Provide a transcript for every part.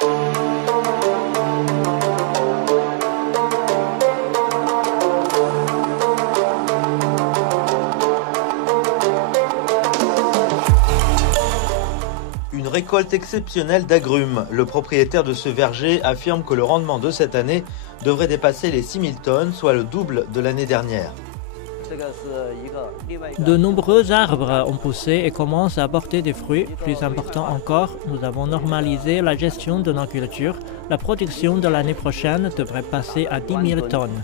Une récolte exceptionnelle d'agrumes. Le propriétaire de ce verger affirme que le rendement de cette année devrait dépasser les 6000 tonnes, soit le double de l'année dernière. De nombreux arbres ont poussé et commencent à porter des fruits. Plus important encore, nous avons normalisé la gestion de nos cultures. La production de l'année prochaine devrait passer à 10 000 tonnes.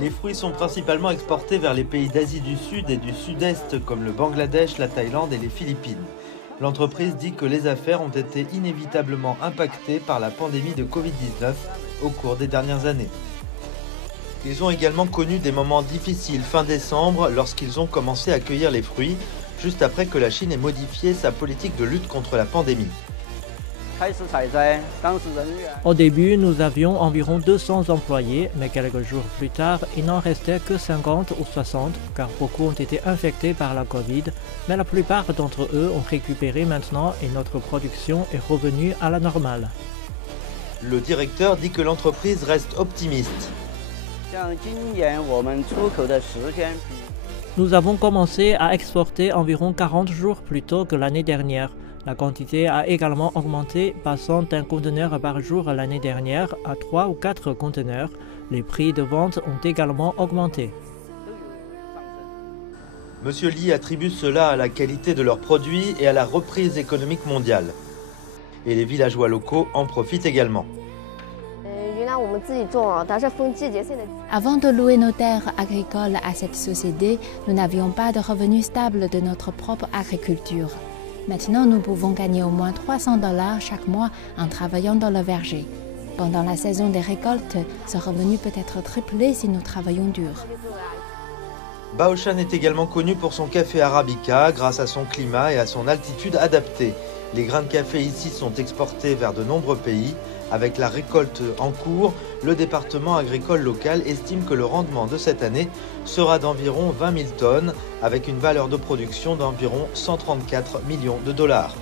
Les fruits sont principalement exportés vers les pays d'Asie du Sud et du Sud-Est comme le Bangladesh, la Thaïlande et les Philippines. L'entreprise dit que les affaires ont été inévitablement impactées par la pandémie de Covid-19 au cours des dernières années. Ils ont également connu des moments difficiles fin décembre lorsqu'ils ont commencé à cueillir les fruits, juste après que la Chine ait modifié sa politique de lutte contre la pandémie. Au début, nous avions environ 200 employés, mais quelques jours plus tard, il n'en restait que 50 ou 60, car beaucoup ont été infectés par la Covid, mais la plupart d'entre eux ont récupéré maintenant et notre production est revenue à la normale. Le directeur dit que l'entreprise reste optimiste. Nous avons commencé à exporter environ 40 jours plus tôt que l'année dernière. La quantité a également augmenté, passant d'un conteneur par jour l'année dernière à 3 ou 4 conteneurs. Les prix de vente ont également augmenté. Monsieur Li attribue cela à la qualité de leurs produits et à la reprise économique mondiale. Et les villageois locaux en profitent également. Avant de louer nos terres agricoles à cette société, nous n'avions pas de revenus stables de notre propre agriculture. Maintenant, nous pouvons gagner au moins $300 chaque mois en travaillant dans le verger. Pendant la saison des récoltes, ce revenu peut être triplé si nous travaillons dur. Baoshan est également connu pour son café arabica grâce à son climat et à son altitude adaptée. Les grains de café ici sont exportés vers de nombreux pays. Avec la récolte en cours, le département agricole local estime que le rendement de cette année sera d'environ 20 000 tonnes avec une valeur de production d'environ 134 millions de dollars.